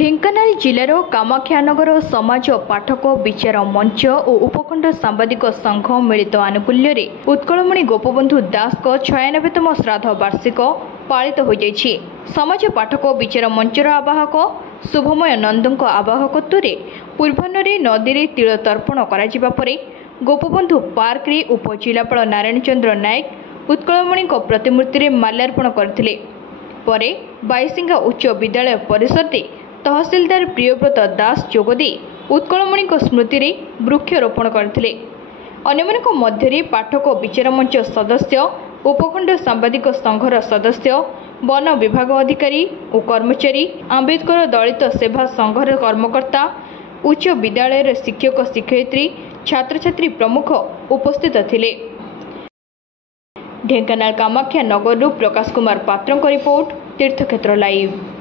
ଢେଙ୍କାନାଳ ଜିଲ୍ଲାର କାମାକ୍ଷାନଗର ସମାଜ ପାଠକ ବିଚାର ମଞ୍ଚ ଓ ଉପଖଣ୍ଡ ସାମ୍ବାଦିକ ସଂଘ ମିଳିତ ଆନୁକୂଲ୍ୟରେ ଉତ୍କଳମଣି ଗୋପବନ୍ଧୁ ଦାସଙ୍କ 96ତମ ଶ୍ରାଦ୍ଧ ବାର୍ଷିକ ପାଳିତ ହୋଇଯାଇଛି। ସମାଜ ପାଠକ ବିଚାର ମଞ୍ଚର ଆବାହକ ଶୁଭମୟ ନନ୍ଦଙ୍କ ଆବାହକତ୍ୱରେ ପୂର୍ବାହ୍ନରେ ନଦୀରେ ତିଳ ତର୍ପଣ କରାଯିବା ପରେ ଗୋପବନ୍ଧୁ ପାର୍କରେ ଉପଜିଲ୍ଲାପାଳ ନାରାୟଣ ଚନ୍ଦ୍ର ନାୟକ ଉତ୍କଳମଣିଙ୍କ ପ୍ରତିମୂର୍ତ୍ତିରେ ମାଲ୍ୟାର୍ପଣ କରିଥିଲେ। ପରେ ବାଇଶିଙ୍ଗା ଉଚ୍ଚ ବିଦ୍ୟାଳୟ ପରିସରରେ ତହସିଲଦାର ପ୍ରିୟବ୍ରତ ଦାସ ଯୋଗଦେଇ ଉତ୍କଳମଣିଙ୍କ ସ୍ମୃତିରେ ବୃକ୍ଷରୋପଣ କରିଥିଲେ। ଅନ୍ୟମାନଙ୍କ ମଧ୍ୟରେ ପାଠକ ବିଚାର ମଞ୍ଚ ସଦସ୍ୟ, ଉପଖଣ୍ଡ ସାମ୍ବାଦିକ ସଂଘର ସଦସ୍ୟ, ବନ ବିଭାଗ ଅଧିକାରୀ ଓ କର୍ମଚାରୀ, ଆମ୍ବେଦକର ଦଳିତ ସେବା ସଂଘର କର୍ମକର୍ତ୍ତା, ଉଚ୍ଚ ବିଦ୍ୟାଳୟର ଶିକ୍ଷକ ଶିକ୍ଷୟିତ୍ରୀ, ଛାତ୍ରଛାତ୍ରୀ ପ୍ରମୁଖ ଉପସ୍ଥିତ ଥିଲେ। ଢେଙ୍କାନାଳ କାମାକ୍ଷାନଗରରୁ ପ୍ରକାଶ କୁମାର ପାତ୍ରଙ୍କ ରିପୋର୍ଟ, ତୀର୍ଥକ୍ଷେତ୍ର ଲାଇଭ୍।